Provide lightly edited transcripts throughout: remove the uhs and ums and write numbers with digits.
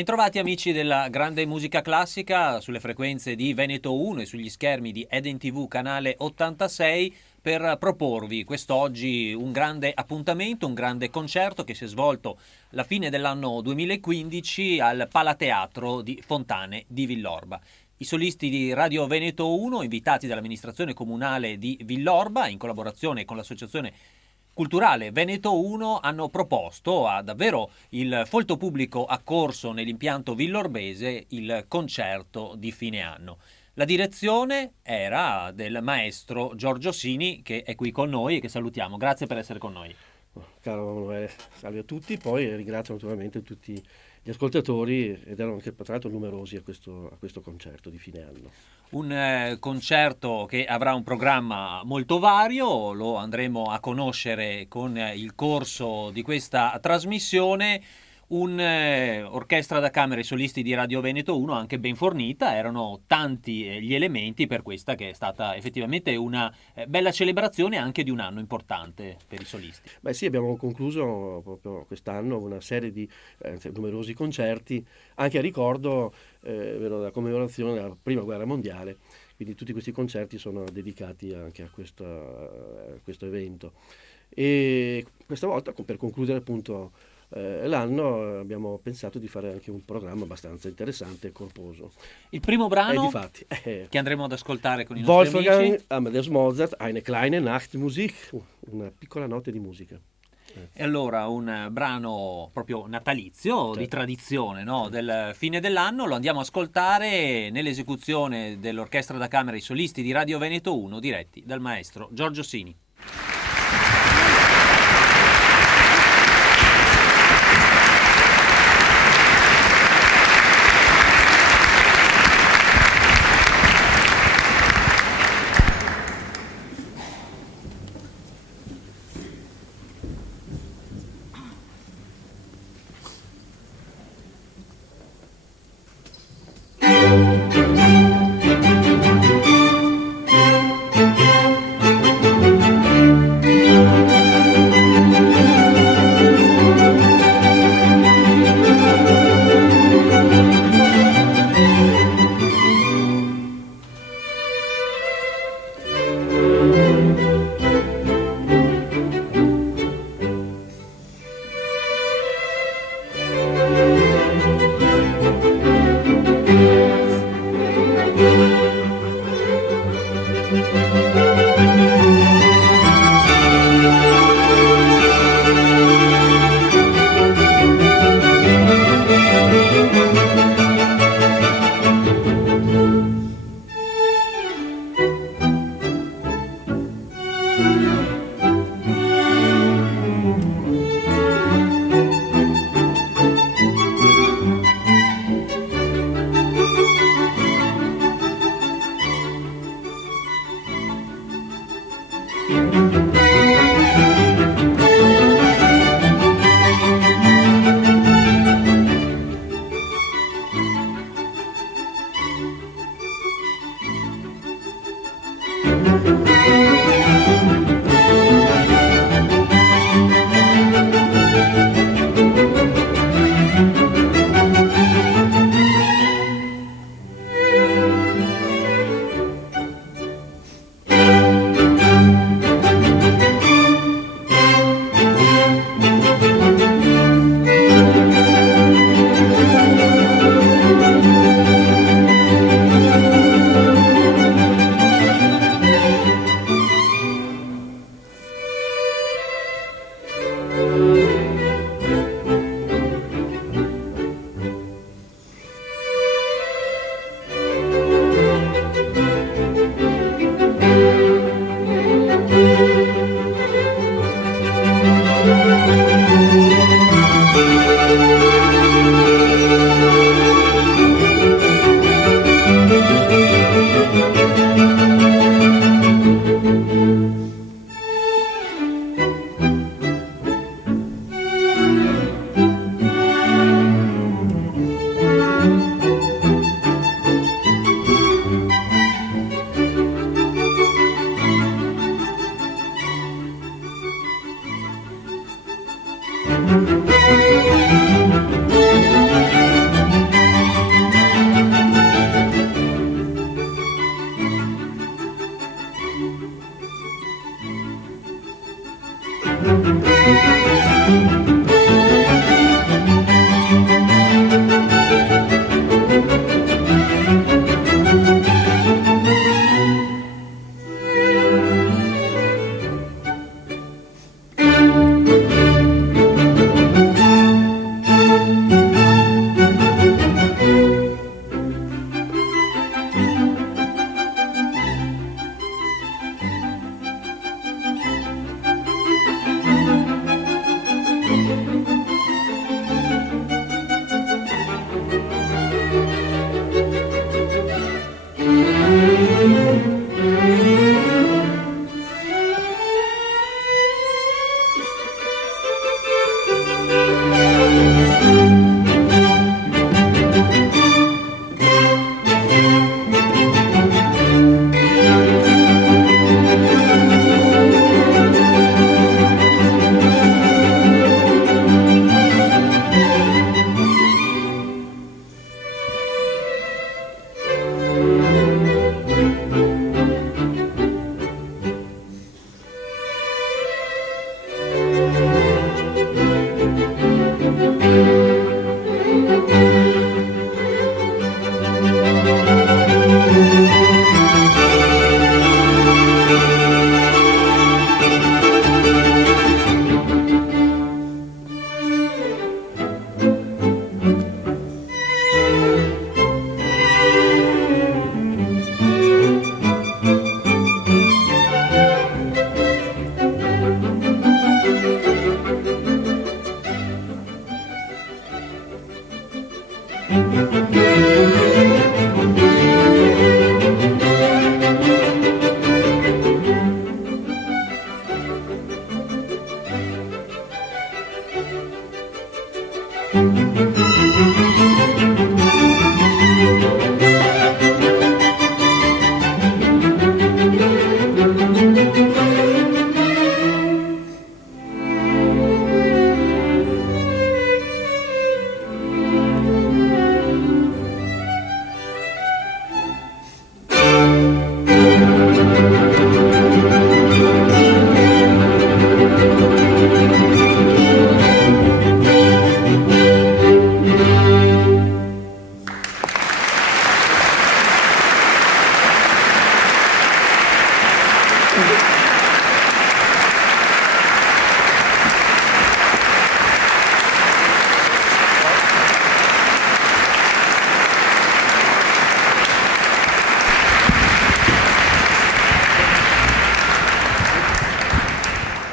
Bentrovati amici della grande musica classica sulle frequenze di Veneto 1 e sugli schermi di Eden TV canale 86 per proporvi quest'oggi un grande appuntamento, un grande concerto che si è svolto alla fine dell'anno 2015 al Palateatro di Fontane di Villorba. I solisti di Radio Veneto 1, invitati dall'amministrazione comunale di Villorba, in collaborazione con l'associazione culturale Veneto 1, hanno proposto a davvero il folto pubblico accorso nell'impianto villorbese il concerto di fine anno. La direzione era del maestro Giorgio Sini, che è qui con noi e che salutiamo. Grazie per essere con noi. Caro Emanuele, salve a tutti, poi ringrazio naturalmente tutti gli ascoltatori ed erano anche tra l'altro numerosi a questo concerto di fine anno. Un concerto che avrà un programma molto vario, lo andremo a conoscere con il corso di questa trasmissione. Orchestra da camera e solisti di Radio Veneto 1 anche ben fornita, erano tanti gli elementi per questa che è stata effettivamente una bella celebrazione anche di un anno importante per i solisti. Beh sì, abbiamo concluso proprio quest'anno una serie di numerosi concerti, anche a ricordo della commemorazione della Prima Guerra Mondiale, quindi tutti questi concerti sono dedicati anche a questo evento. E questa volta, per concludere appunto l'anno, abbiamo pensato di fare anche un programma abbastanza interessante e corposo. Il primo brano difatti, che andremo ad ascoltare con i nostri Wolfgang amici Amadeus Mozart, Eine kleine Nachtmusik, una piccola notte di musica. E allora un brano proprio natalizio, Certo. di tradizione, no? Del fine dell'anno, lo andiamo a ascoltare nell'esecuzione dell'Orchestra da Camera e i solisti di Radio Veneto 1 diretti dal maestro Giorgio Sini.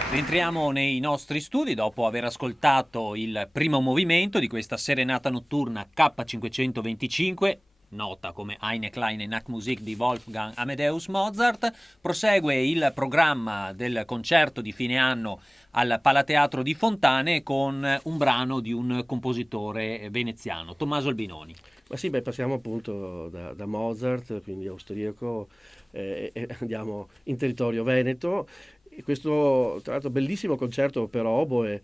Rientriamo nei nostri studi dopo aver ascoltato il primo movimento di questa serenata notturna K525, nota come Eine kleine Nachtmusik di Wolfgang Amadeus Mozart. Prosegue il programma del concerto di fine anno al Palateatro di Fontane con un brano di un compositore veneziano, Tommaso Albinoni. Ma sì, passiamo appunto da Mozart, quindi austriaco, e andiamo in territorio veneto. E questo, tra l'altro, bellissimo concerto per oboe,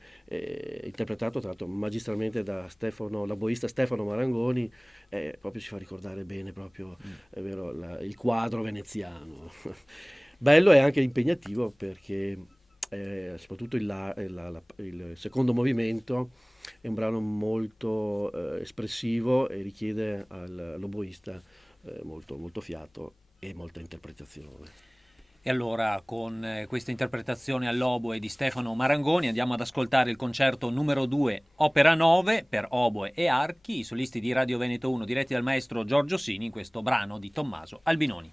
interpretato tra l'altro magistralmente da l'oboista Stefano Marangoni, proprio ci fa ricordare bene proprio è vero, il quadro veneziano. Bello e anche impegnativo perché soprattutto il secondo movimento è un brano molto espressivo e richiede all'oboista molto, molto fiato e molta interpretazione. E allora con questa interpretazione all'oboe di Stefano Marangoni andiamo ad ascoltare il concerto numero 2, opera 9 per oboe e archi, i solisti di Radio Veneto 1 diretti dal maestro Giorgio Sini in questo brano di Tommaso Albinoni.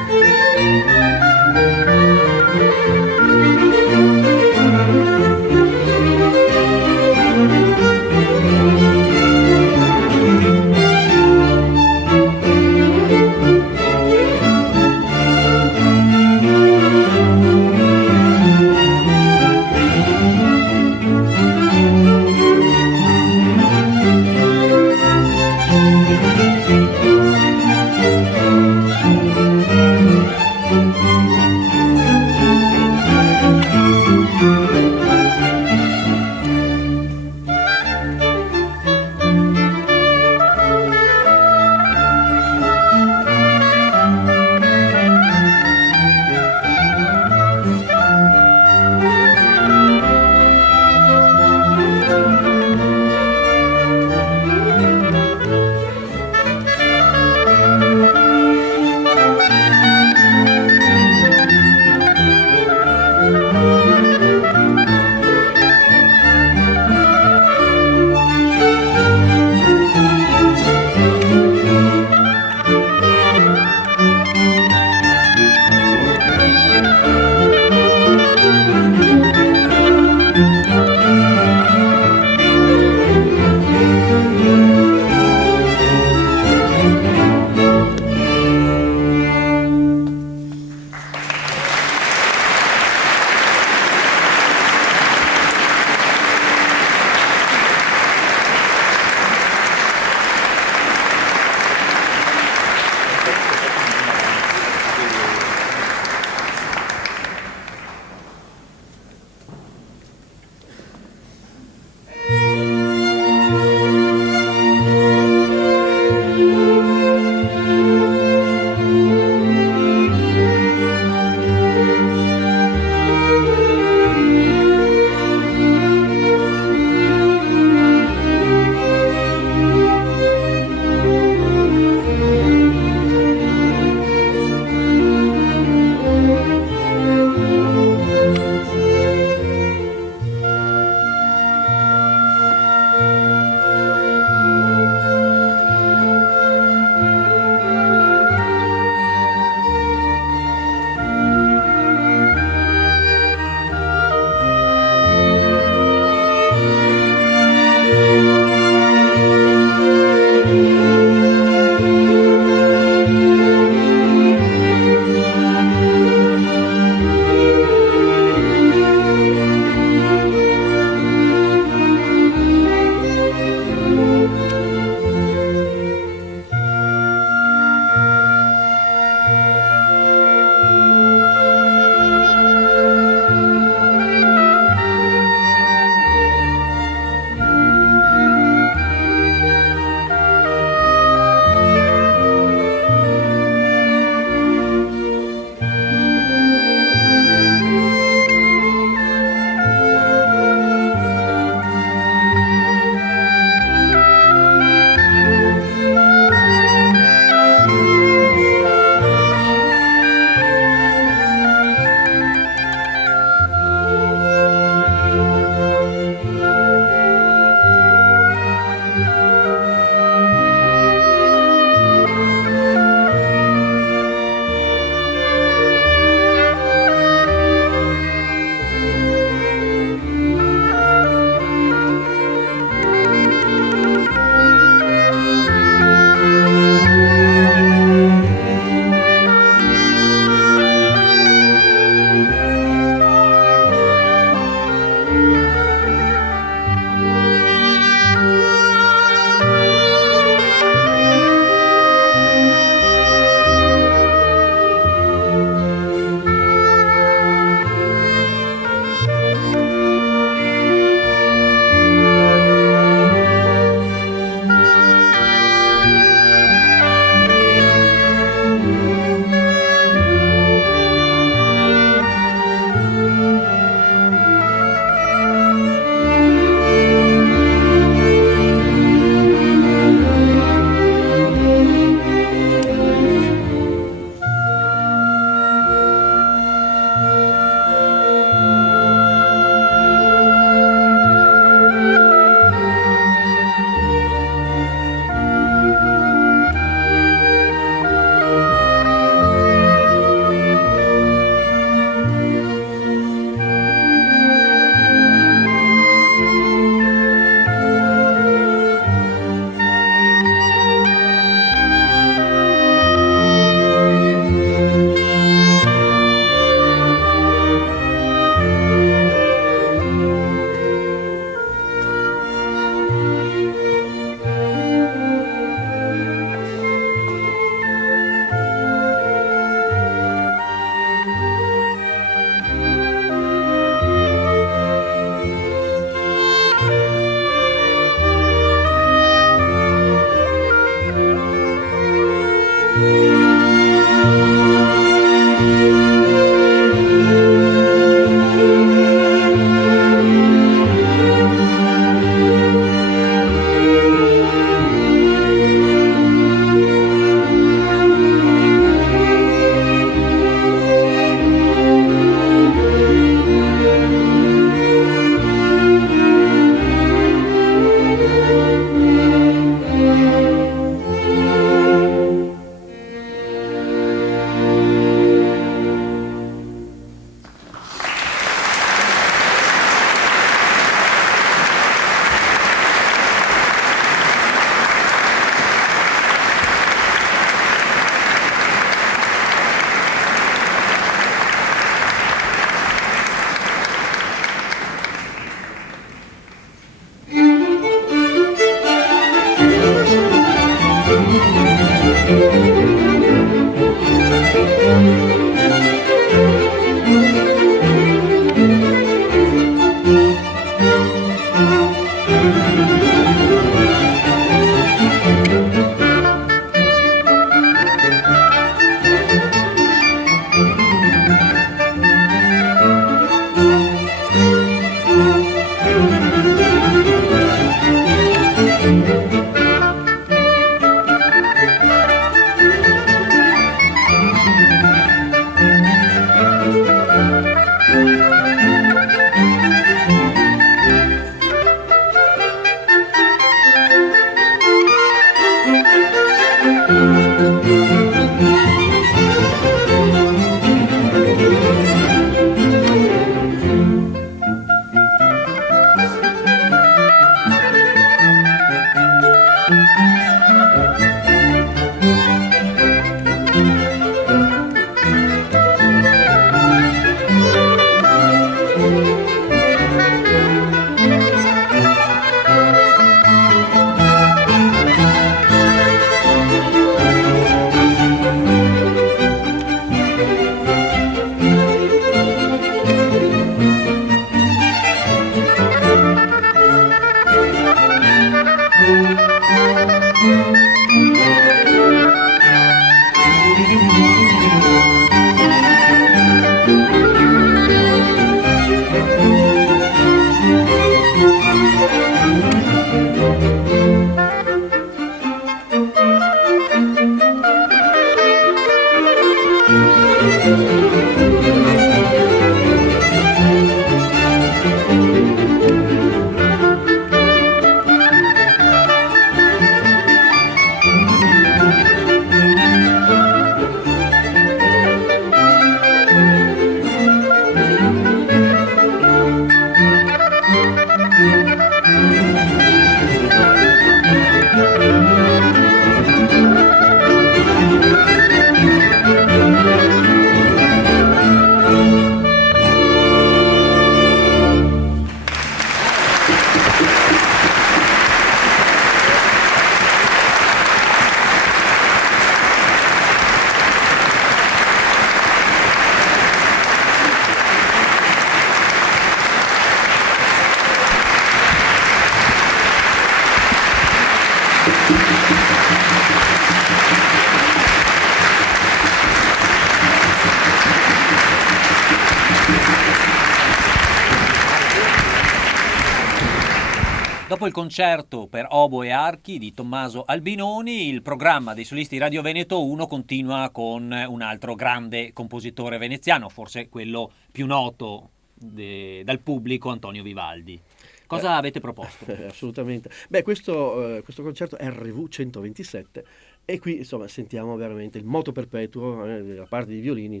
Dopo il concerto per oboe e archi di Tommaso Albinoni, il programma dei solisti di Radio Veneto 1 continua con un altro grande compositore veneziano, forse quello più noto dal pubblico, Antonio Vivaldi. Cosa avete proposto? Assolutamente. Beh, questo concerto è RV 127 e qui insomma sentiamo veramente il moto perpetuo da parte dei violini,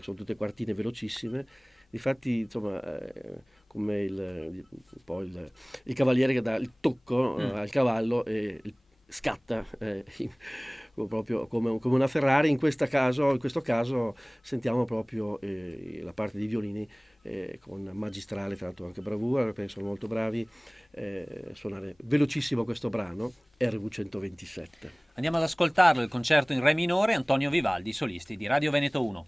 sono tutte quartine velocissime. Difatti, insomma, come un po' il cavaliere che dà il tocco al cavallo e scatta proprio come una Ferrari, in questo caso sentiamo proprio la parte dei violini con magistrale, tra l'altro anche bravura, perché sono molto bravi a suonare velocissimo questo brano, RV 127. Andiamo ad ascoltarlo, il concerto in re minore, Antonio Vivaldi, solisti di Radio Veneto 1.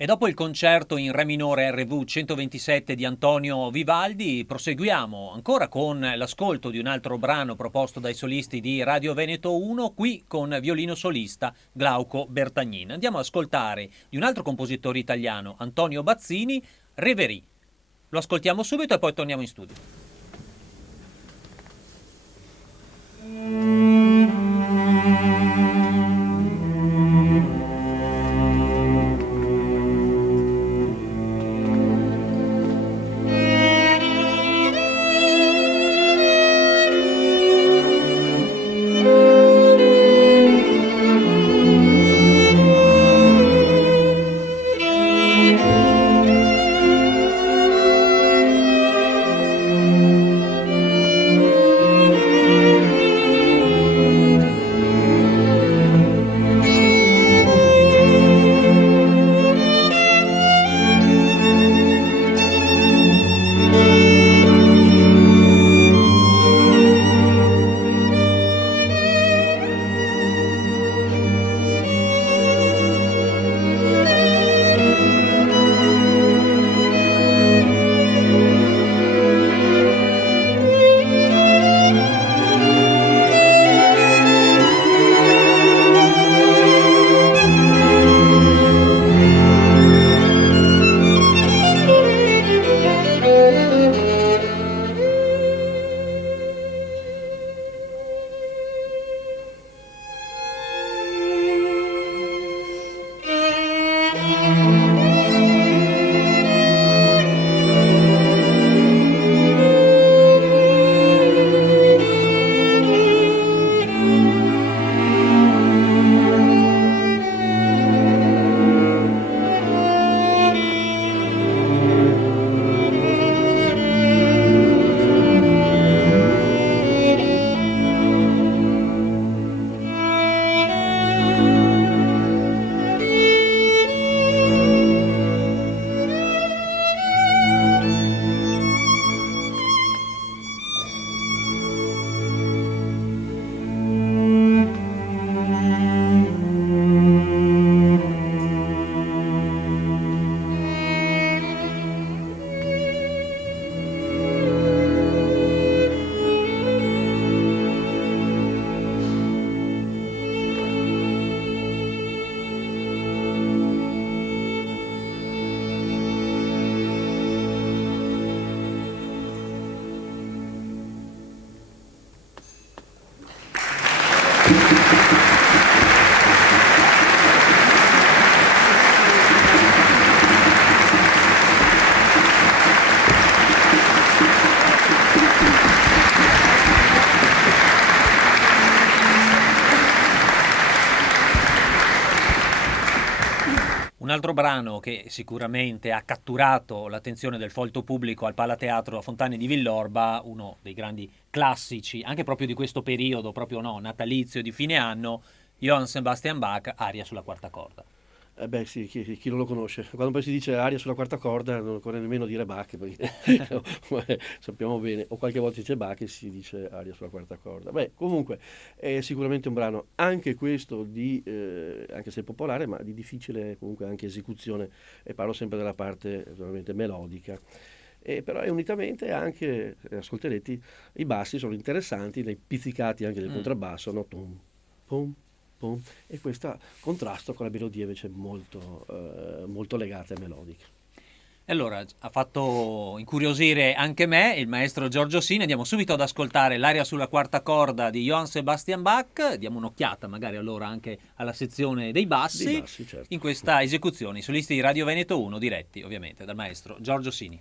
E dopo il concerto in re minore RV 127 di Antonio Vivaldi, proseguiamo ancora con l'ascolto di un altro brano proposto dai solisti di Radio Veneto 1, qui con violino solista Glauco Bertagnin. Andiamo ad ascoltare di un altro compositore italiano, Antonio Bazzini, Reverie. Lo ascoltiamo subito e poi torniamo in studio. altro brano che sicuramente ha catturato l'attenzione del folto pubblico al Palateatro Fontane di Villorba, uno dei grandi classici, anche proprio di questo periodo, proprio no, natalizio di fine anno, Johann Sebastian Bach, Aria sulla quarta corda. Beh sì, chi non lo conosce? Quando poi si dice aria sulla quarta corda non occorre nemmeno dire Bach, perché sappiamo bene, o qualche volta si dice Bach e si dice aria sulla quarta corda. Beh, comunque è sicuramente un brano, anche questo, anche se popolare, ma di difficile comunque anche esecuzione, e parlo sempre della parte veramente melodica. Però unitamente anche, ascolterete, i bassi sono interessanti, nei pizzicati anche del contrabbasso, no? Tum, pum, pum, e questo contrasto con la melodia invece molto legata e melodica. E allora ha fatto incuriosire anche me il maestro Giorgio Sini. Andiamo subito ad ascoltare l'Aria sulla quarta corda di Johann Sebastian Bach. Diamo un'occhiata magari allora anche alla sezione dei bassi, Certo. in questa esecuzione. I solisti di Radio Veneto 1, diretti ovviamente dal maestro Giorgio Sini.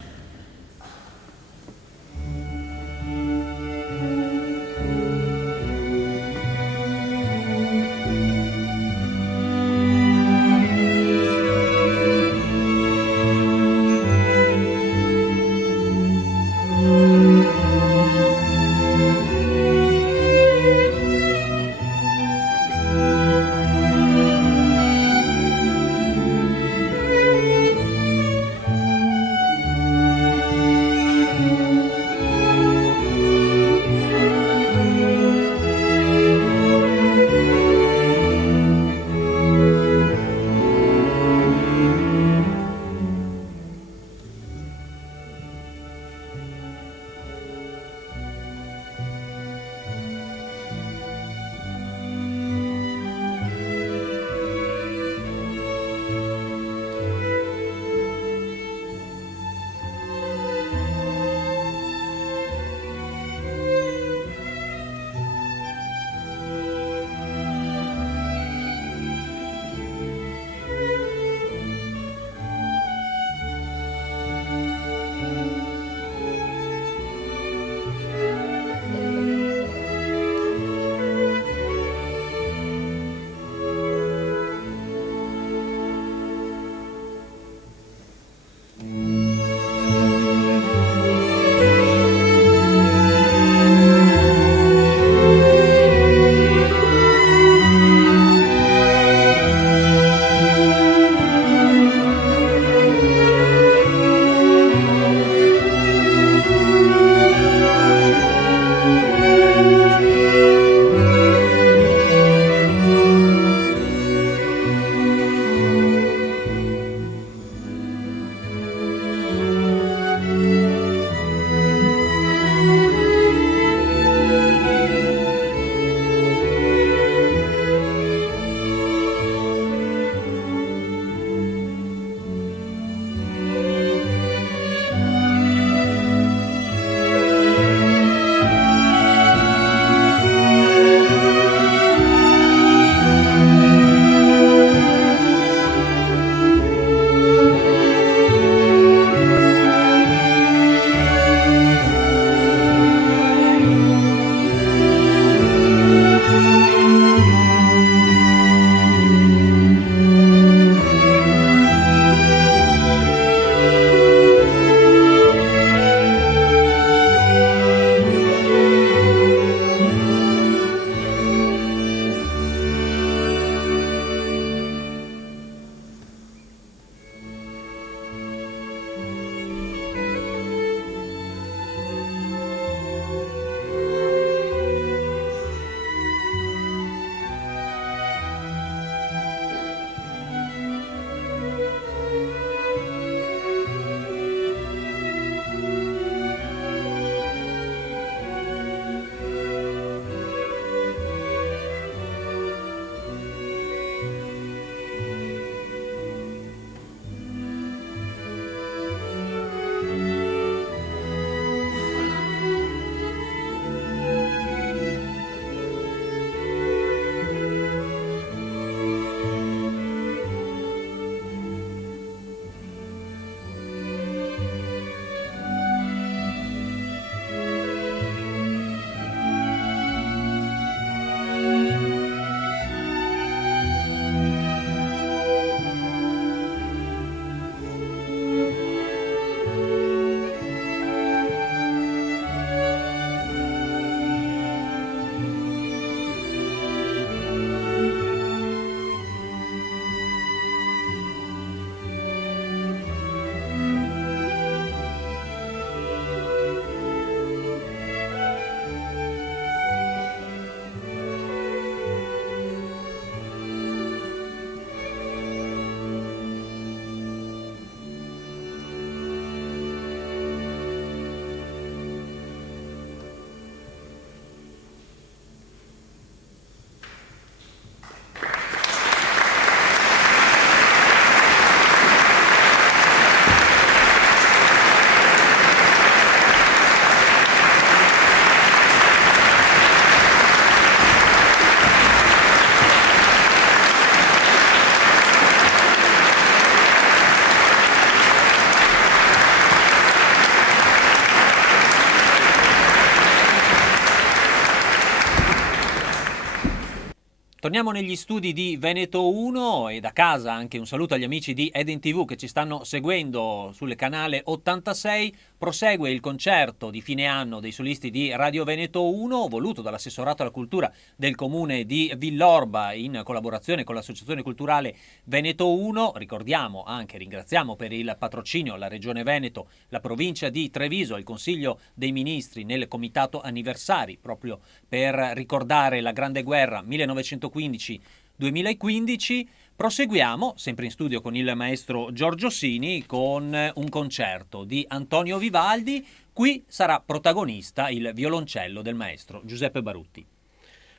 Torniamo negli studi di Veneto 1 e da casa anche un saluto agli amici di Eden TV che ci stanno seguendo sul canale 86. Prosegue il concerto di fine anno dei solisti di Radio Veneto 1, voluto dall'assessorato alla cultura del comune di Villorba in collaborazione con l'associazione culturale Veneto 1. Ricordiamo anche, ringraziamo per il patrocinio la Regione Veneto, la provincia di Treviso, il Consiglio dei Ministri nel comitato anniversari proprio per ricordare la Grande Guerra 1915-2015. Proseguiamo, sempre in studio con il maestro Giorgio Sini, con un concerto di Antonio Vivaldi. Qui sarà protagonista il violoncello del maestro Giuseppe Barutti.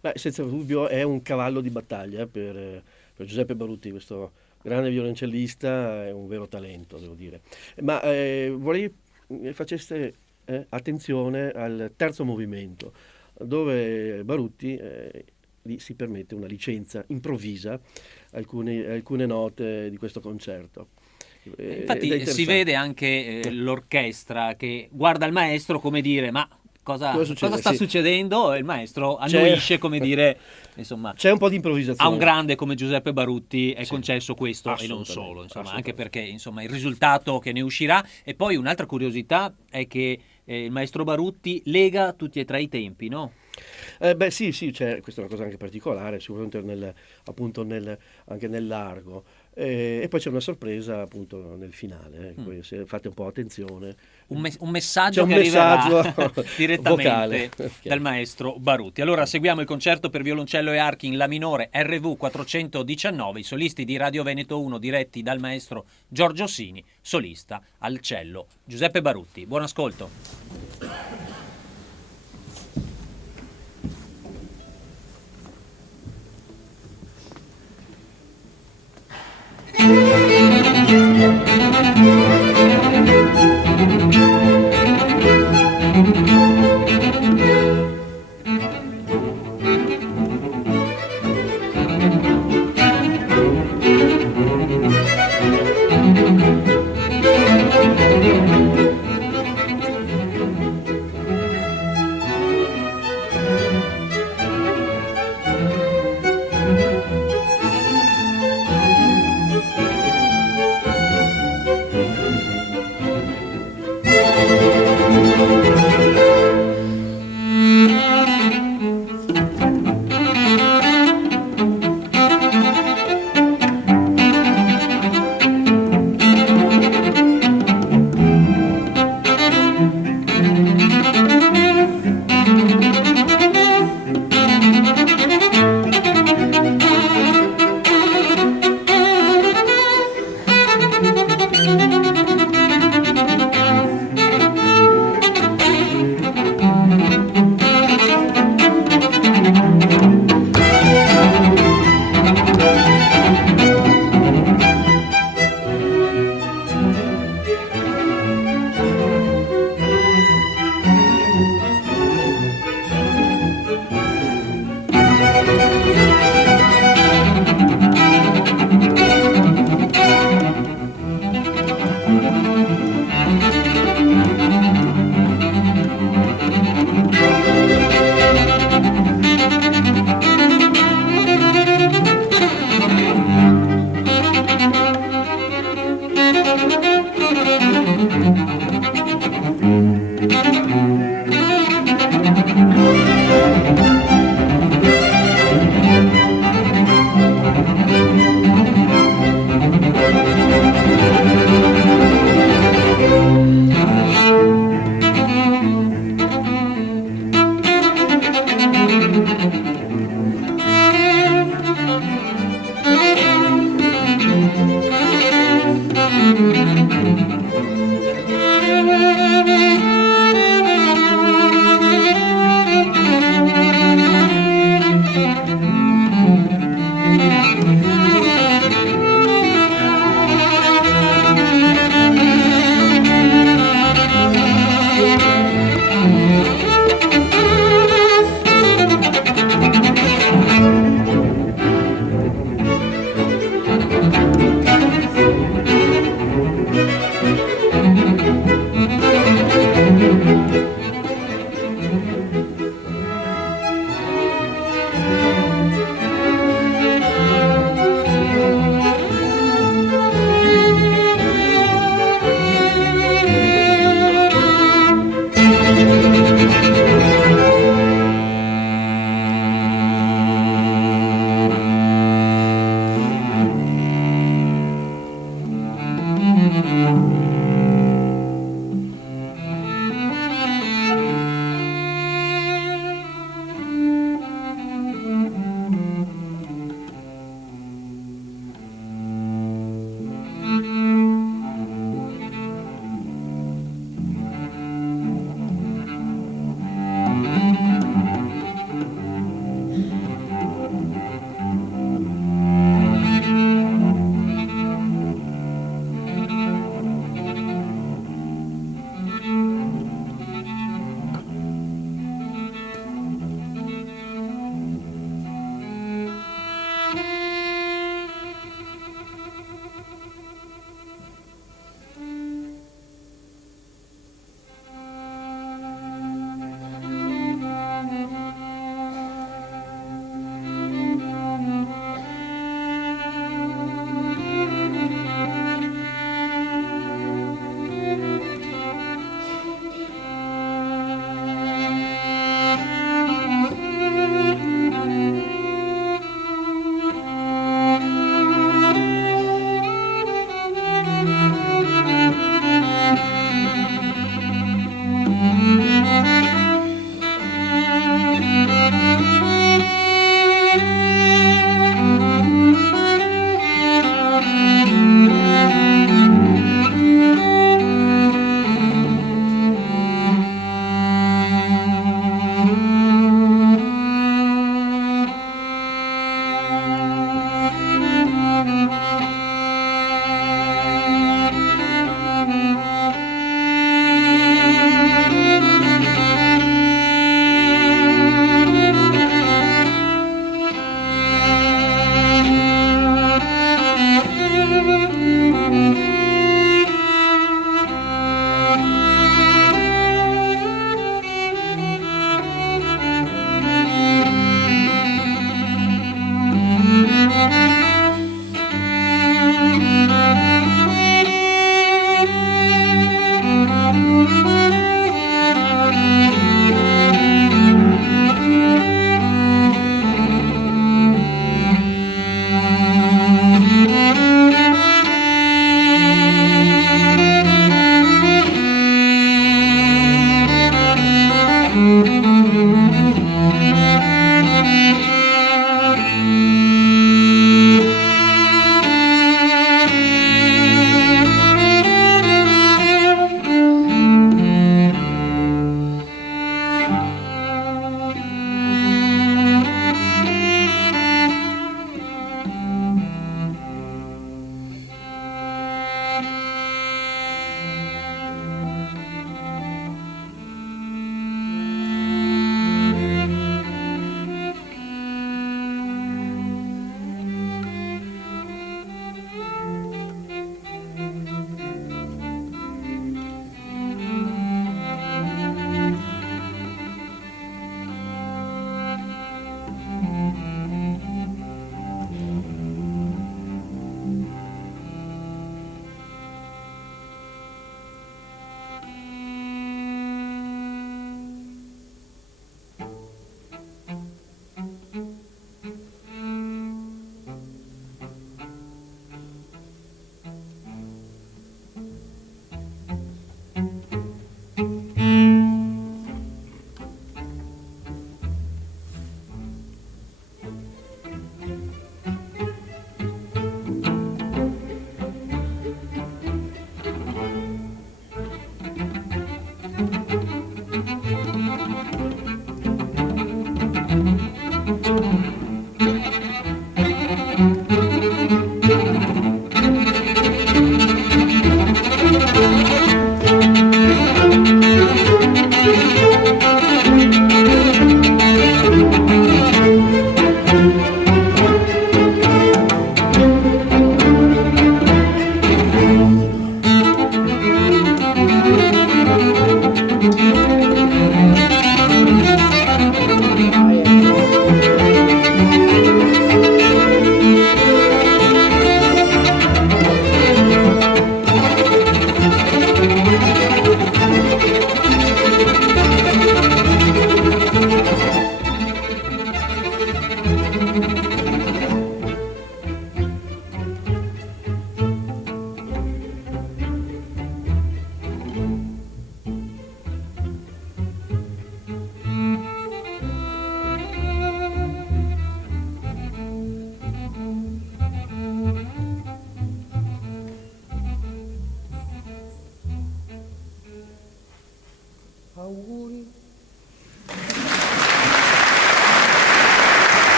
Beh, senza dubbio è un cavallo di battaglia per Giuseppe Barutti, questo grande violoncellista, è un vero talento, devo dire. Ma vorrei faceste attenzione al terzo movimento, dove Barutti si permette una licenza, improvvisa alcune note di questo concerto. Infatti si vede anche l'orchestra che guarda il maestro come dire ma cosa sta succedendo, e il maestro annuisce come dire, insomma, c'è un po' di improvvisazione. A un grande come Giuseppe Barutti è concesso questo e non solo, insomma, anche perché insomma il risultato che ne uscirà. E poi un'altra curiosità è che il maestro Barutti lega tutti e tre i tempi, no? Sì, questa è una cosa anche particolare, sicuramente anche nel largo. E poi c'è una sorpresa appunto nel finale, poi se fate un po' attenzione. Un messaggio che arriverà direttamente dal maestro Barutti. Allora seguiamo il concerto per violoncello e archi in La minore RV 419, i solisti di Radio Veneto 1 diretti dal maestro Giorgio Sini, solista al cello Giuseppe Barutti. Buon ascolto.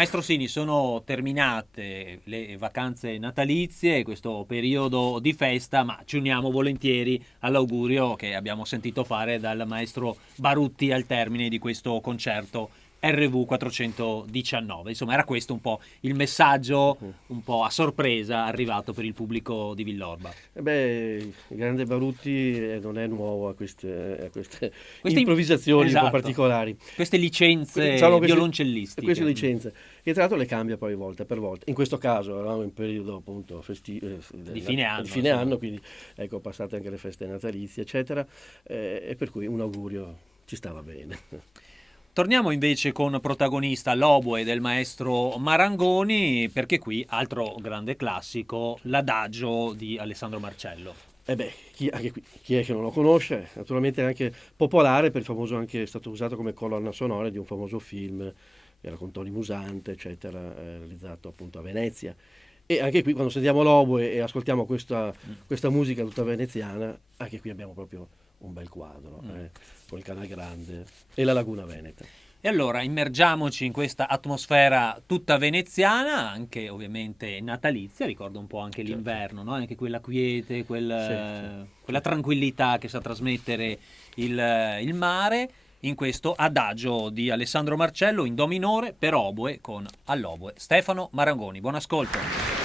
Maestro Sini, sono terminate le vacanze natalizie, questo periodo di festa, ma ci uniamo volentieri all'augurio che abbiamo sentito fare dal maestro Barutti al termine di questo concerto RV 419. Insomma, era questo un po' il messaggio, un po' a sorpresa, arrivato per il pubblico di Villorba. Il grande Barutti non è nuovo a queste Queste improvvisazioni un esatto, po' particolari. queste licenze Diciamo violoncellistiche. Queste licenze, che tra l'altro le cambia poi volta per volta. In questo caso eravamo in periodo appunto Di fine anno, di fine insomma. anno, quindi ecco, passate anche le feste natalizie, eccetera, e per cui un augurio ci stava bene. Torniamo invece con protagonista l'oboe del maestro Marangoni, perché qui altro grande classico, l'Adagio di Alessandro Marcello. Chi è che non lo conosce? Naturalmente è anche popolare, per il famoso, anche è stato usato come colonna sonora di un famoso film, che era con Tony Musante, eccetera, realizzato appunto a Venezia. E anche qui, quando sentiamo l'oboe e ascoltiamo questa musica tutta veneziana, anche qui abbiamo proprio un bel quadro, con il Canal Grande e la Laguna Veneta. E allora immergiamoci in questa atmosfera tutta veneziana, anche ovviamente natalizia, ricorda un po' anche l'inverno, no? Anche quella quiete, quella tranquillità che sa trasmettere il mare, in questo Adagio di Alessandro Marcello in do minore per oboe con all'oboe Stefano Marangoni. Buon ascolto.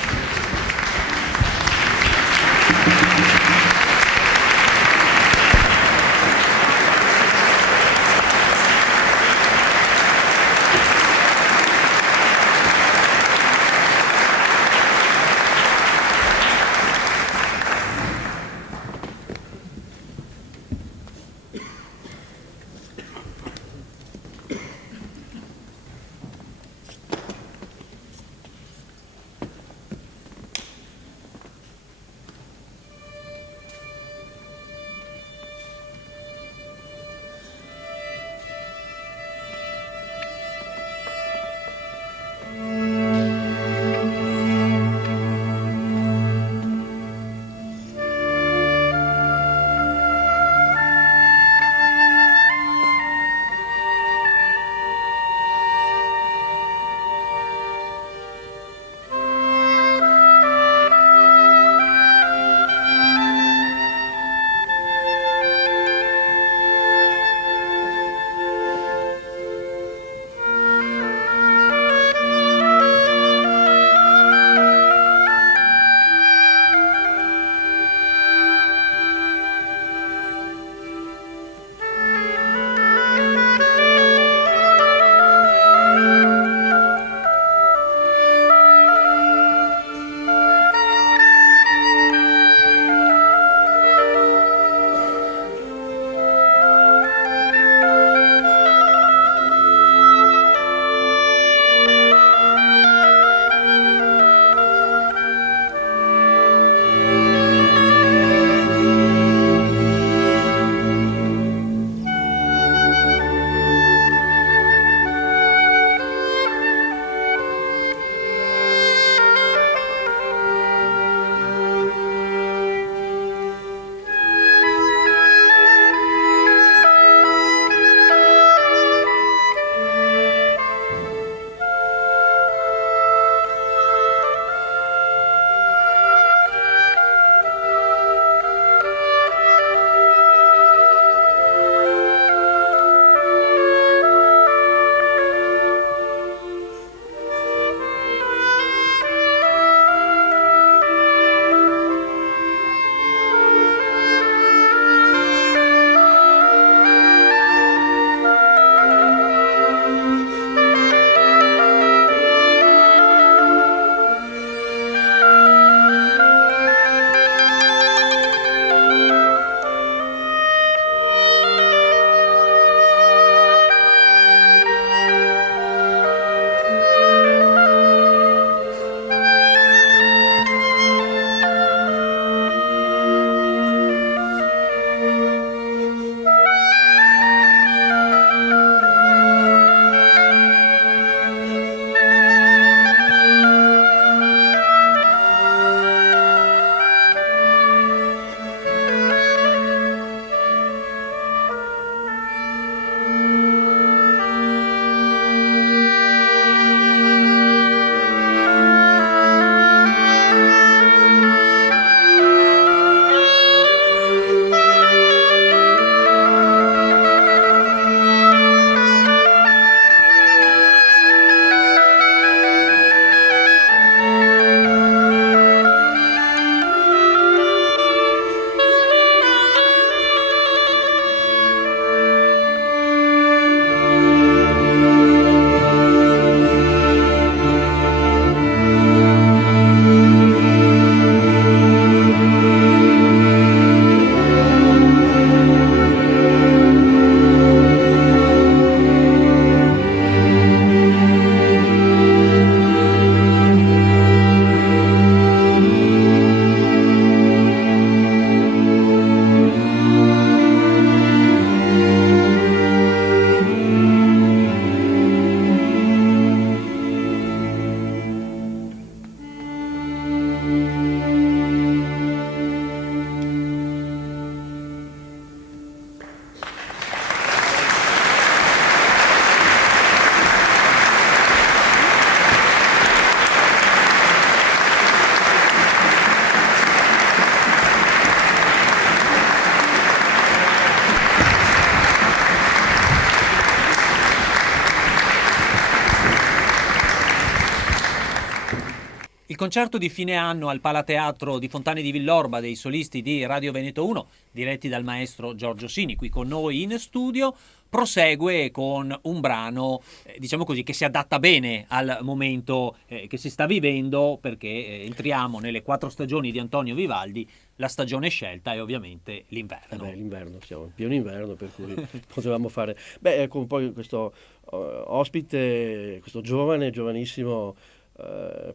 concerto di fine anno al Palateatro di Fontane di Villorba dei solisti di Radio Veneto 1, diretti dal maestro Giorgio Sini, qui con noi in studio, prosegue con un brano, diciamo così, che si adatta bene al momento che si sta vivendo, perché entriamo nelle 4 stagioni di Antonio Vivaldi. La stagione scelta è ovviamente l'inverno. L'inverno, siamo in pieno inverno, per cui potevamo fare... Beh, ecco, poi questo ospite, questo giovanissimo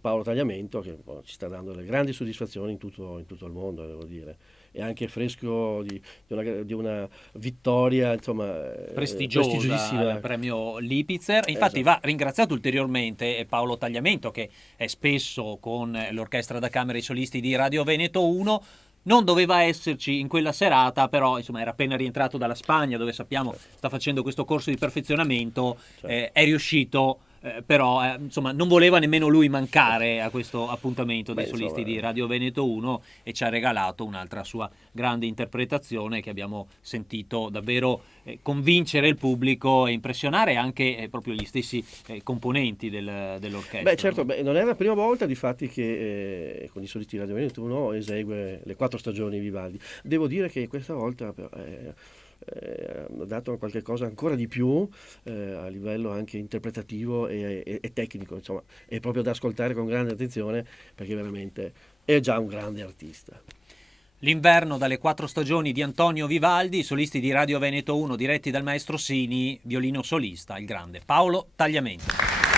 Paolo Tagliamento, che ci sta dando delle grandi soddisfazioni in tutto il mondo, devo dire. E anche fresco di una vittoria, insomma, prestigiosissima al premio Lipitzer. Infatti va ringraziato ulteriormente Paolo Tagliamento, che è spesso con l'orchestra da camera e i solisti di Radio Veneto 1. Non doveva esserci in quella serata, però insomma era appena rientrato dalla Spagna, dove sappiamo sta facendo questo corso di perfezionamento, è riuscito, però insomma non voleva nemmeno lui mancare a questo appuntamento dei solisti di Radio Veneto 1, e ci ha regalato un'altra sua grande interpretazione che abbiamo sentito davvero convincere il pubblico e impressionare anche proprio gli stessi componenti dell'orchestra. Beh, certo, non è la prima volta difatti che con i solisti di Radio Veneto 1 esegue le 4 stagioni di Vivaldi. Devo dire che questa volta ha dato qualche cosa ancora di più a livello anche interpretativo e tecnico, insomma, è proprio da ascoltare con grande attenzione, perché veramente è già un grande artista. L'inverno dalle 4 stagioni di Antonio Vivaldi, solisti di Radio Veneto 1 diretti dal maestro Sini, violino solista il grande Paolo Tagliamento.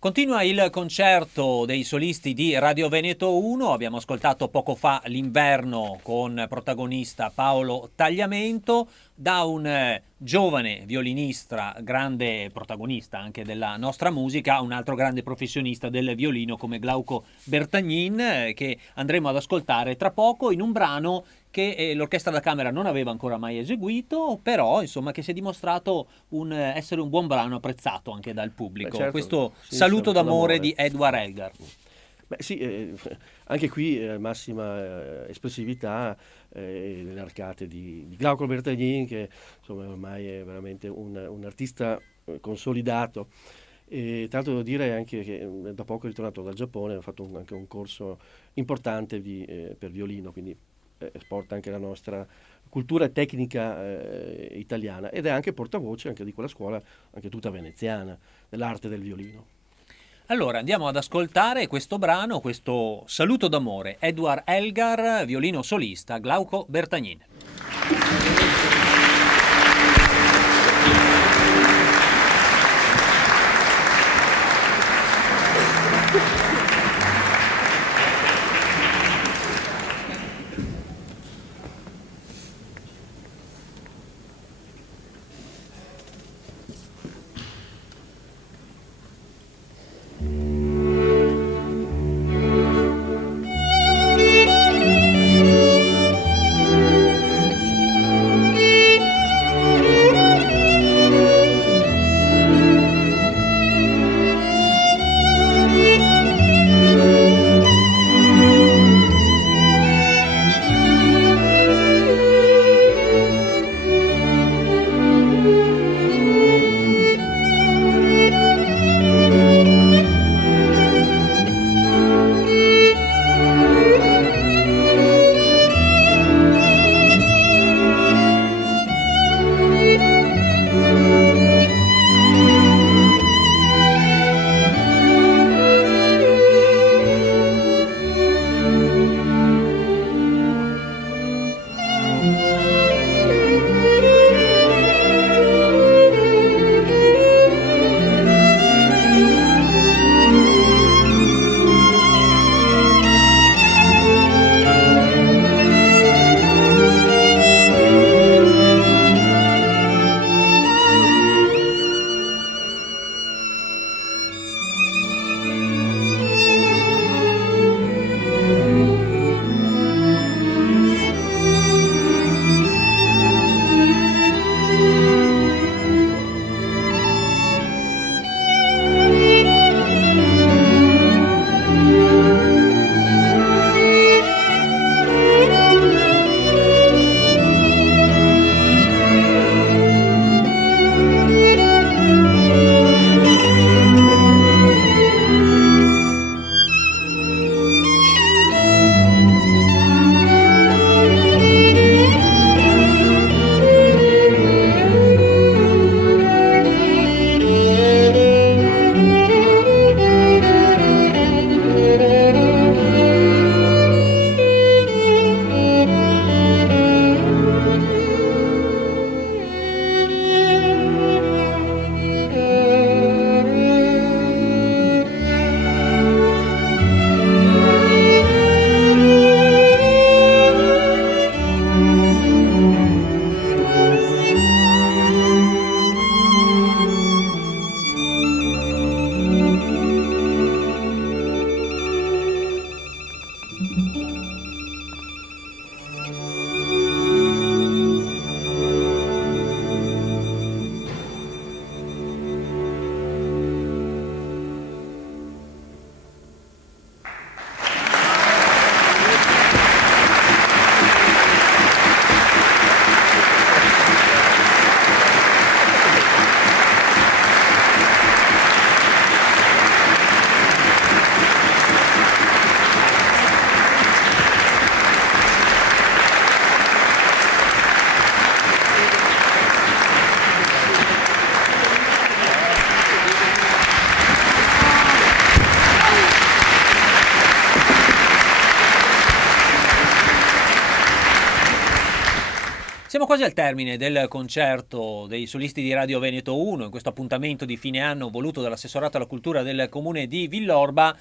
Continua il concerto dei solisti di Radio Veneto 1, abbiamo ascoltato poco fa L'Inverno con protagonista Paolo Tagliamento, da un giovane violinista, grande protagonista anche della nostra musica, a un altro grande professionista del violino come Glauco Bertagnin, che andremo ad ascoltare tra poco in un brano che l'orchestra da camera non aveva ancora mai eseguito, però insomma che si è dimostrato essere un buon brano apprezzato anche dal pubblico. Certo, questo sì, Saluto d'amore d'amore di Edward Elgar. Beh sì, anche qui massima espressività nelle arcate di Glauco Bertagnin, che insomma ormai è veramente un artista consolidato. E tra l'altro devo dire anche che da poco è ritornato dal Giappone, ha fatto anche un corso importante per violino, quindi esporta anche la nostra cultura e tecnica italiana, ed è anche portavoce anche di quella scuola, anche tutta veneziana, dell'arte del violino. Allora andiamo ad ascoltare questo brano, questo Saluto d'amore, Edward Elgar, violino solista, Glauco Bertagnin. Siamo quasi al termine del concerto dei solisti di Radio Veneto 1, in questo appuntamento di fine anno voluto dall'assessorato alla cultura del comune di Villorba.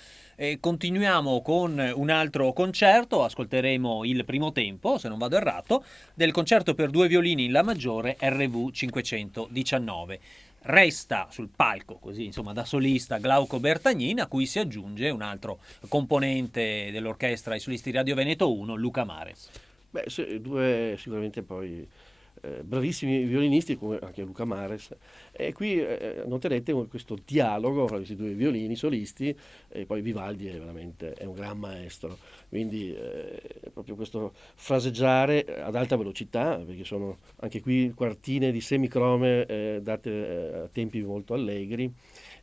Continuiamo con un altro concerto, ascolteremo il primo tempo, se non vado errato, del concerto per due violini in La maggiore RV 519. Resta sul palco, così insomma da solista, Glauco Bertagnin, a cui si aggiunge un altro componente dell'orchestra ai solisti di Radio Veneto 1, Luca Mares. Beh, due sicuramente poi bravissimi violinisti come anche Luca Mares, e qui noterete questo dialogo fra questi due violini solisti, e poi Vivaldi è un gran maestro, quindi proprio questo fraseggiare ad alta velocità, perché sono anche qui quartine di semicrome date a tempi molto allegri,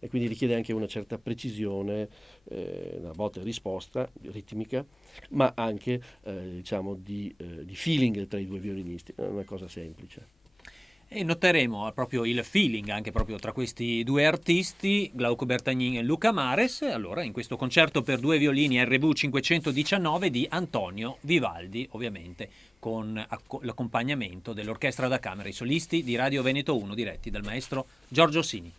e quindi richiede anche una certa precisione, una botta e risposta ritmica, ma anche diciamo di feeling tra i due violinisti, non è una cosa semplice. E noteremo proprio il feeling anche proprio tra questi due artisti, Glauco Bertagnin e Luca Mares, allora in questo concerto per due violini RV 519 di Antonio Vivaldi, ovviamente con l'accompagnamento dell'orchestra da camera, i solisti di Radio Veneto 1 diretti dal maestro Giorgio Sini.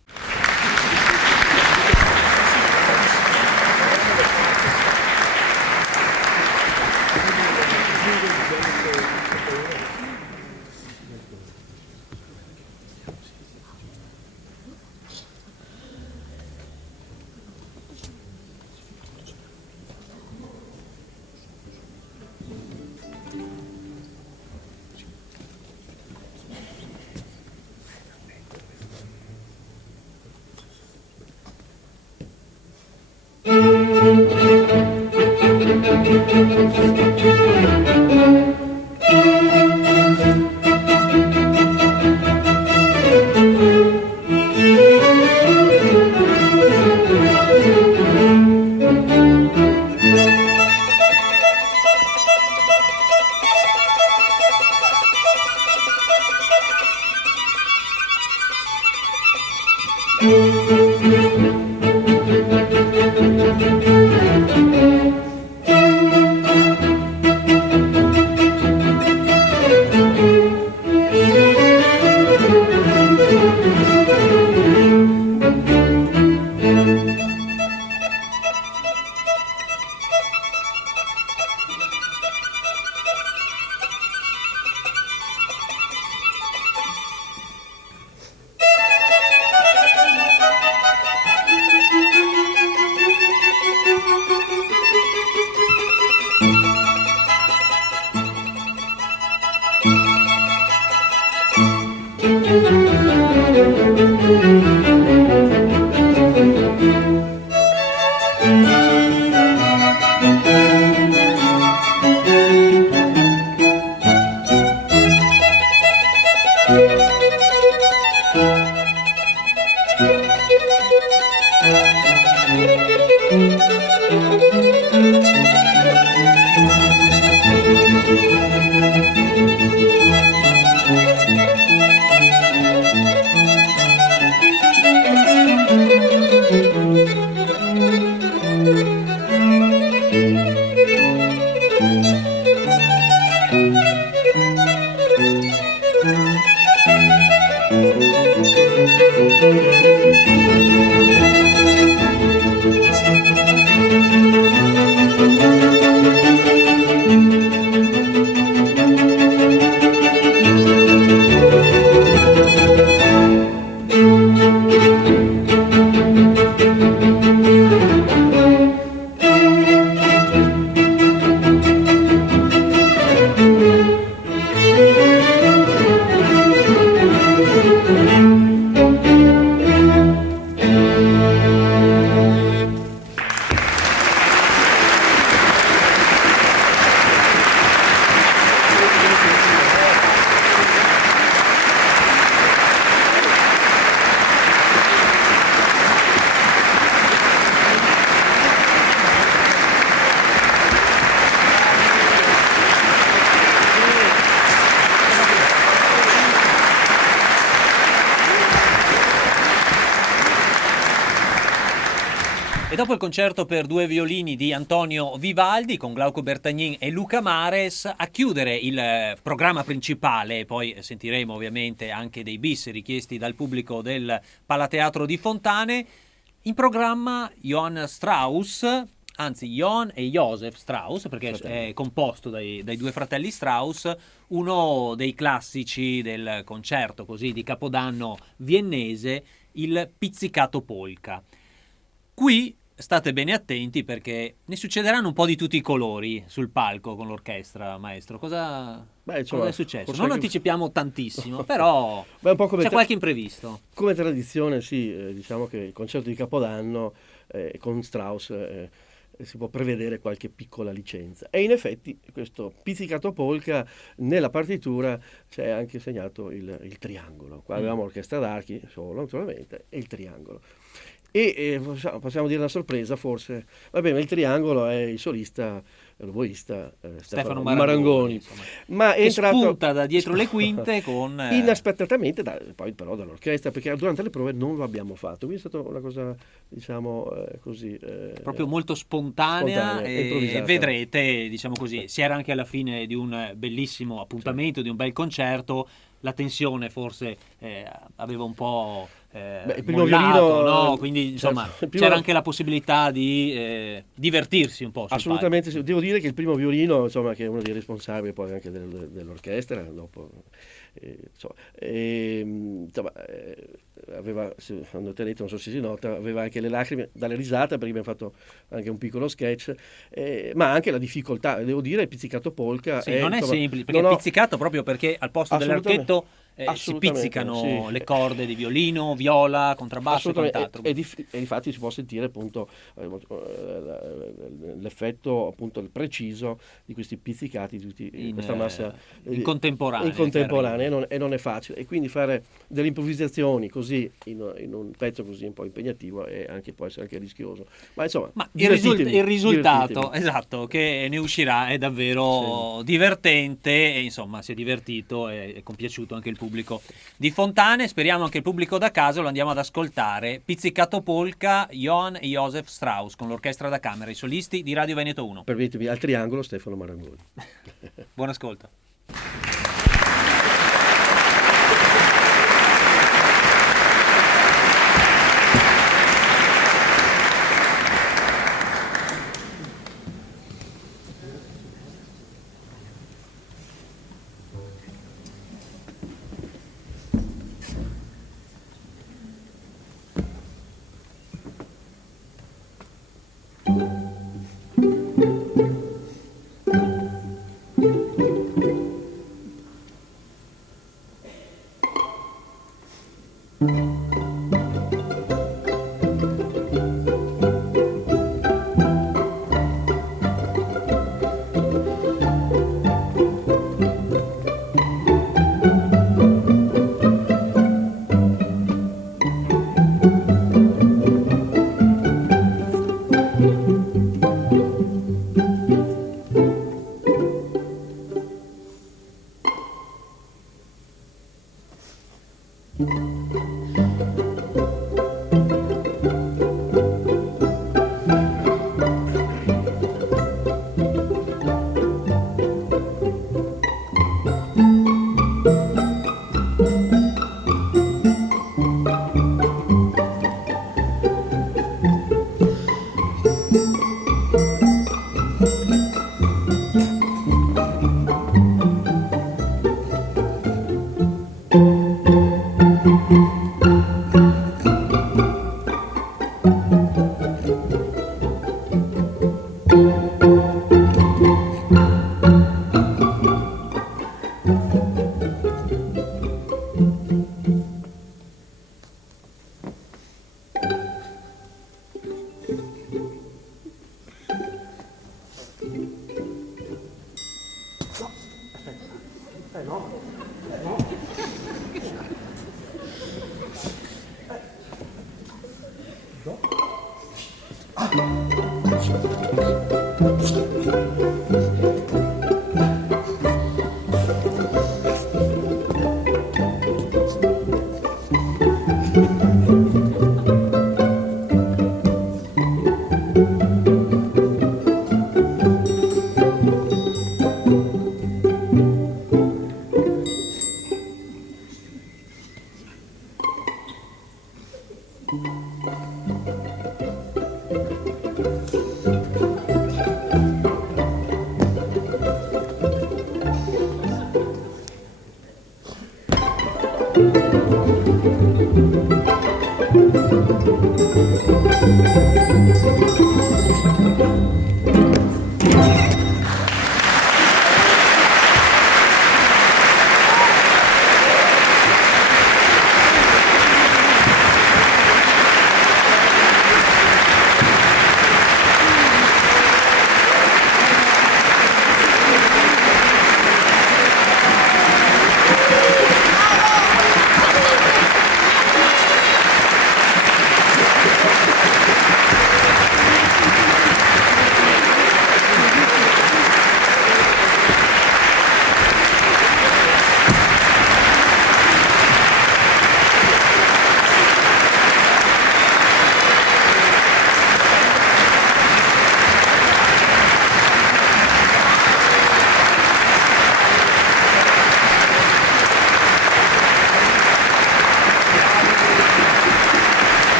E dopo il concerto per 2 violini di Antonio Vivaldi con Glauco Bertagnin e Luca Mares, a chiudere il programma principale, poi sentiremo ovviamente anche dei bis richiesti dal pubblico del Palateatro di Fontane, in programma Johann Strauss, anzi Johann e Joseph Strauss, perché è composto dai 2 fratelli Strauss, uno dei classici del concerto così di Capodanno viennese, il Pizzicato Polka. Qui state bene attenti perché ne succederanno un po' di tutti i colori sul palco con l'orchestra, maestro. Cosa è successo? Non anticipiamo tantissimo, però un po' c'è qualche imprevisto. Come tradizione, sì, diciamo che il concerto di Capodanno con Strauss si può prevedere qualche piccola licenza. E in effetti questo Pizzicato Polka nella partitura c'è anche segnato il triangolo. Qua avevamo l'orchestra d'archi solo, naturalmente, e il triangolo. E possiamo dire una sorpresa forse, vabbè, ma il triangolo è il solista, l'oboista Stefano Marangoni, ma è entrato, spunta da dietro le quinte con inaspettatamente poi però dall'orchestra, perché durante le prove non lo abbiamo fatto, quindi è stata una cosa, diciamo, così proprio molto spontanea e vedrete, diciamo così, si era anche alla fine di un bellissimo appuntamento, di un bel concerto, la tensione forse aveva un po' il primo mollato, no? Quindi insomma c'era anche la possibilità di divertirsi un po'. Assolutamente sì. Devo dire che il primo violino, insomma, che è uno dei responsabili poi anche dell'orchestra, dopo aveva, quando te detto, non so se si nota, aveva anche le lacrime dalle risate, perché abbiamo fatto anche un piccolo sketch, ma anche la difficoltà, devo dire, il Pizzicato Polka non è semplice, perché è pizzicato proprio perché al posto dell'archetto si pizzicano le corde di violino, viola, contrabbasso e quant'altro. E infatti si può sentire appunto l'effetto appunto preciso di questi pizzicati, di questa massa in contemporanea. E non è facile. E quindi fare delle improvvisazioni così in un pezzo così un po' impegnativo può essere anche rischioso. Ma insomma, il risultato esatto che ne uscirà è davvero divertente e insomma si è divertito e è compiaciuto anche il pubblico di Fontane. Speriamo anche il pubblico da casa, lo andiamo ad ascoltare. Pizzicato Polka, Johann e Joseph Strauss con l'orchestra da camera, i solisti di Radio Veneto 1. Permettimi, al triangolo Stefano Marangoni. Buon ascolto.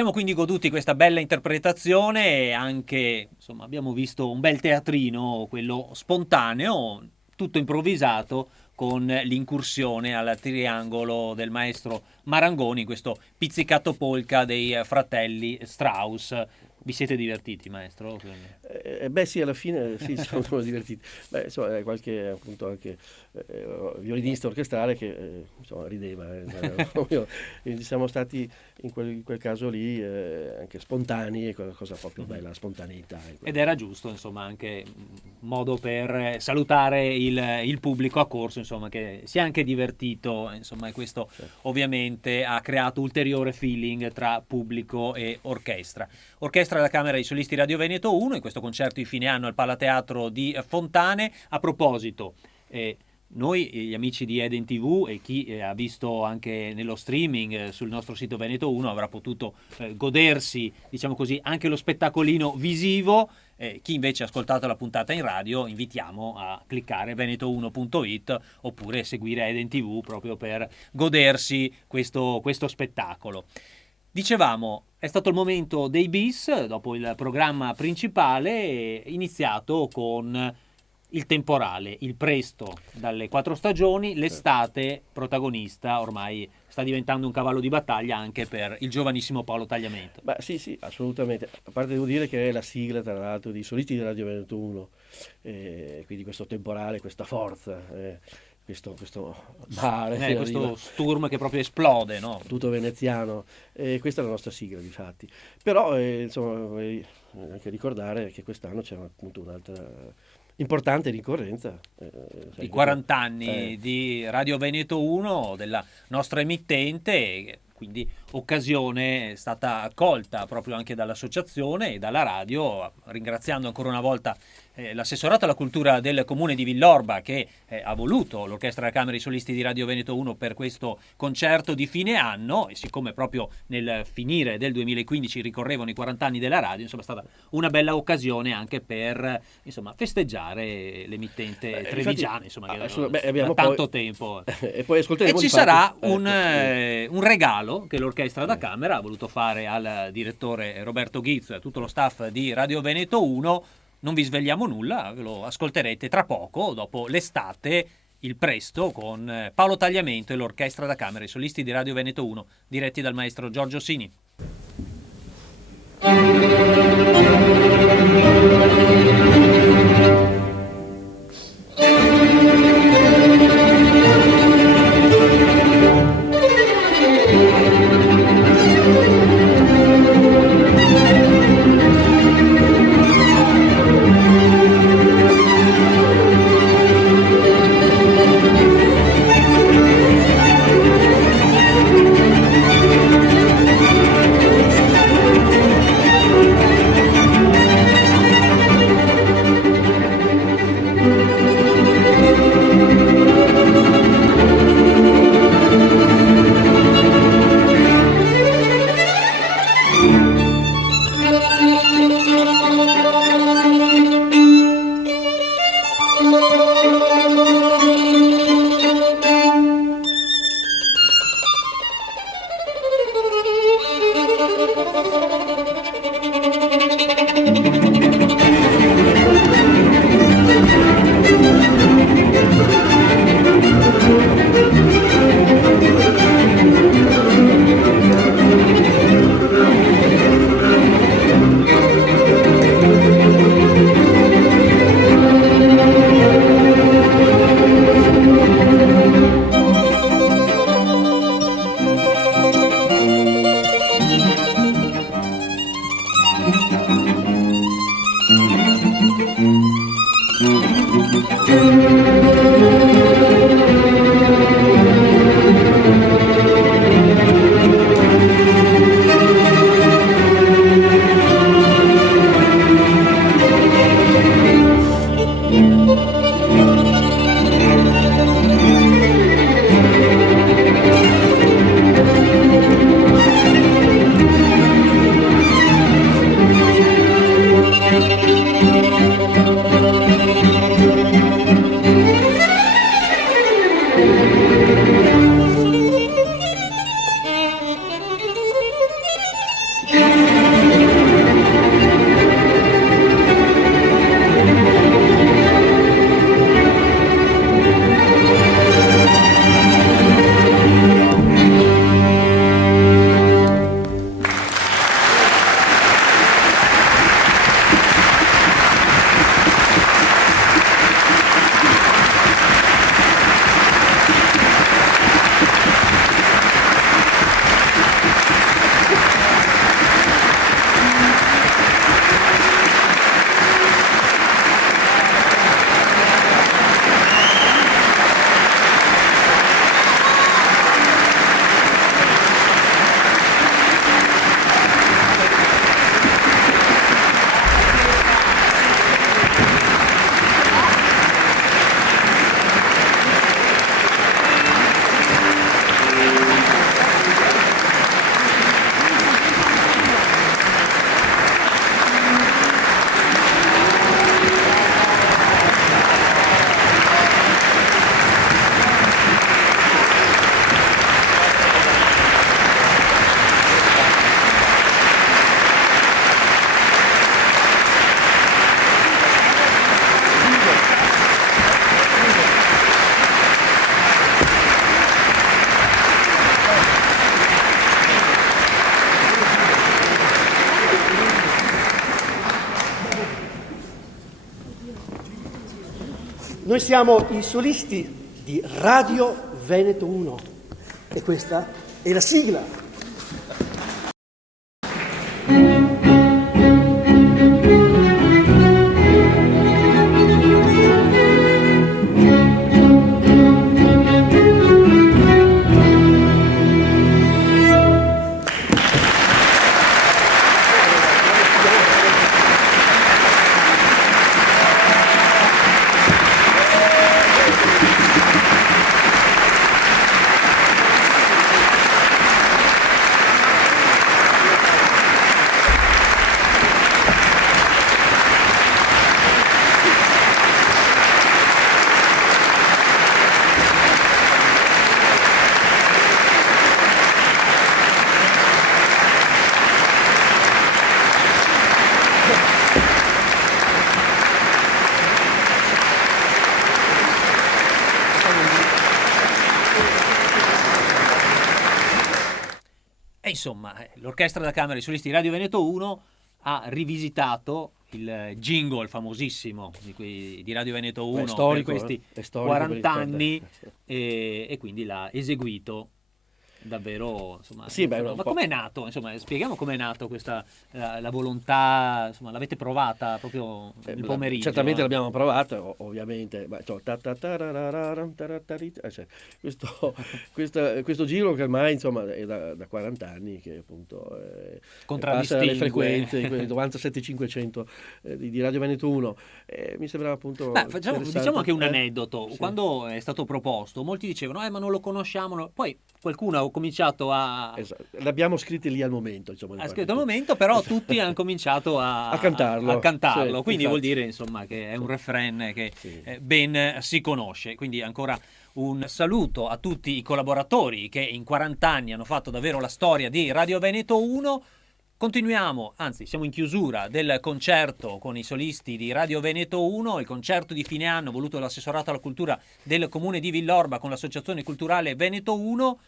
siamo quindi goduti questa bella interpretazione e anche, insomma, abbiamo visto un bel teatrino, quello spontaneo, tutto improvvisato, con l'incursione al triangolo del maestro Marangoni, questo pizzicato polka dei fratelli Strauss. Vi siete divertiti, maestro? Beh sì, alla fine sì, siamo divertiti. Beh, insomma, qualche appunto anche violinista orchestrale che insomma, rideva. Siamo stati in quel caso lì anche spontanei, è una cosa proprio bella, la spontaneità. Ed era giusto, insomma, anche un modo per salutare il pubblico accorso, insomma, che si è anche divertito, insomma, e questo ovviamente ha creato ulteriore feeling tra pubblico e orchestra. Orchestra della Camera dei Solisti Radio Veneto 1, in questo concerto di fine anno al Palateatro di Fontane. A proposito, noi, gli amici di Eden TV e chi ha visto anche nello streaming sul nostro sito Veneto 1 avrà potuto godersi, diciamo così, anche lo spettacolino visivo. Chi invece ha ascoltato la puntata in radio, invitiamo a cliccare veneto1.it oppure seguire Eden TV proprio per godersi questo spettacolo. Dicevamo, è stato il momento dei bis, dopo il programma principale, iniziato con il temporale, il presto dalle 4 stagioni, l'estate protagonista, ormai sta diventando un cavallo di battaglia anche per il giovanissimo Paolo Tagliamento. Beh, sì, assolutamente. A parte devo dire che è la sigla, tra l'altro, di Solisti di Radio Veneto 1, quindi questo temporale, questa forza, questo mare, questo sturm che proprio esplode, no? Tutto veneziano, questa è la nostra sigla, difatti. Però, insomma, vorrei anche ricordare che quest'anno c'è appunto un'altra importante ricorrenza. I 40 anni di Radio Veneto 1, della nostra emittente, quindi occasione è stata accolta proprio anche dall'associazione e dalla radio, ringraziando ancora una volta l'assessorato alla cultura del comune di Villorba che ha voluto l'Orchestra della Camera dei Solisti di Radio Veneto 1 per questo concerto di fine anno, e siccome proprio nel finire del 2015 ricorrevano i 40 anni della radio, insomma è stata una bella occasione anche per festeggiare l'emittente trevigiana, insomma, che da tanto tempo. E poi ascolteremo ci sarà un regalo che l'Orchestra da Camera ha voluto fare al direttore Roberto Ghizzo e a tutto lo staff di Radio Veneto 1. Non vi svegliamo nulla, ve lo ascolterete tra poco, dopo l'estate, il presto, con Paolo Tagliamento e l'Orchestra da Camera, i solisti di Radio Veneto 1, diretti dal maestro Giorgio Sini. Noi siamo i solisti di Radio Veneto 1 e questa è la sigla. Insomma, l'Orchestra da Camera dei Solisti di Radio Veneto 1 ha rivisitato il jingle famosissimo di Radio Veneto 1 storico, per questi 40 anni e quindi l'ha eseguito davvero, insomma. Sì, beh, ma com'è nato? Insomma, spieghiamo com'è nato questa la volontà, insomma, l'avete provata proprio nel pomeriggio? Certamente l'abbiamo provata, ovviamente. Questo giro che ormai, insomma, è da 40 anni che appunto passa le frequenze, quelle 97.500 di Radio Veneto 1. Mi sembrava appunto diciamo anche un aneddoto. Sì. Quando è stato proposto, molti dicevano ma non lo conosciamo, poi qualcuno ha cominciato a... Esatto. L'abbiamo scritto lì al momento, insomma, ha scritto al momento, però tutti hanno cominciato a cantarlo. Sì, quindi infatti. vuol dire, insomma, che è un refrain che ben si conosce. Quindi ancora un saluto a tutti i collaboratori che in 40 anni hanno fatto davvero la storia di Radio Veneto 1. Continuiamo, anzi siamo in chiusura del concerto con i solisti di Radio Veneto 1, il concerto di fine anno voluto dall'assessorato alla cultura del comune di Villorba con l'associazione culturale Veneto 1.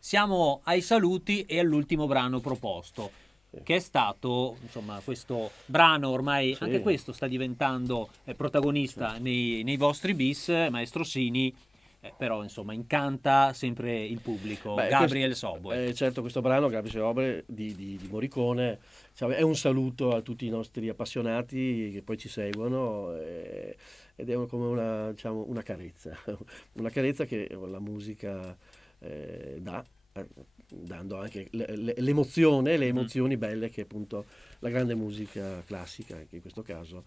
Siamo ai saluti e all'ultimo brano proposto, che è stato, insomma, questo brano ormai, anche questo sta diventando protagonista nei vostri bis, Maestro Sini, però insomma incanta sempre il pubblico. Gabriel Soboe. Certo, questo brano, Gabriel Soboe di Morricone, è un saluto a tutti i nostri appassionati che poi ci seguono ed è come una carezza, una carezza che la musica dà, dando anche l'emozione, le emozioni belle che appunto la grande musica classica, anche in questo caso,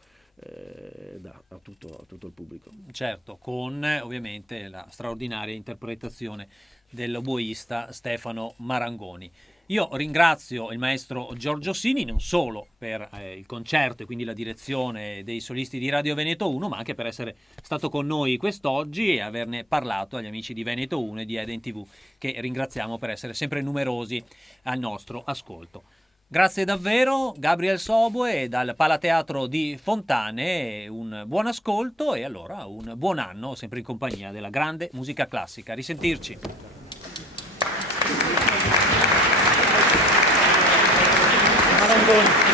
dà a tutto il pubblico. Certo, con ovviamente la straordinaria interpretazione dell'oboista Stefano Marangoni. Io ringrazio il maestro Giorgio Sini non solo per il concerto e quindi la direzione dei solisti di Radio Veneto 1, ma anche per essere stato con noi quest'oggi e averne parlato agli amici di Veneto 1 e di Eden TV, che ringraziamo per essere sempre numerosi al nostro ascolto. Grazie davvero, Gabriel Soboe dal Palateatro di Fontane, un buon ascolto e allora un buon anno sempre in compagnia della grande musica classica. Risentirci. Marangoni.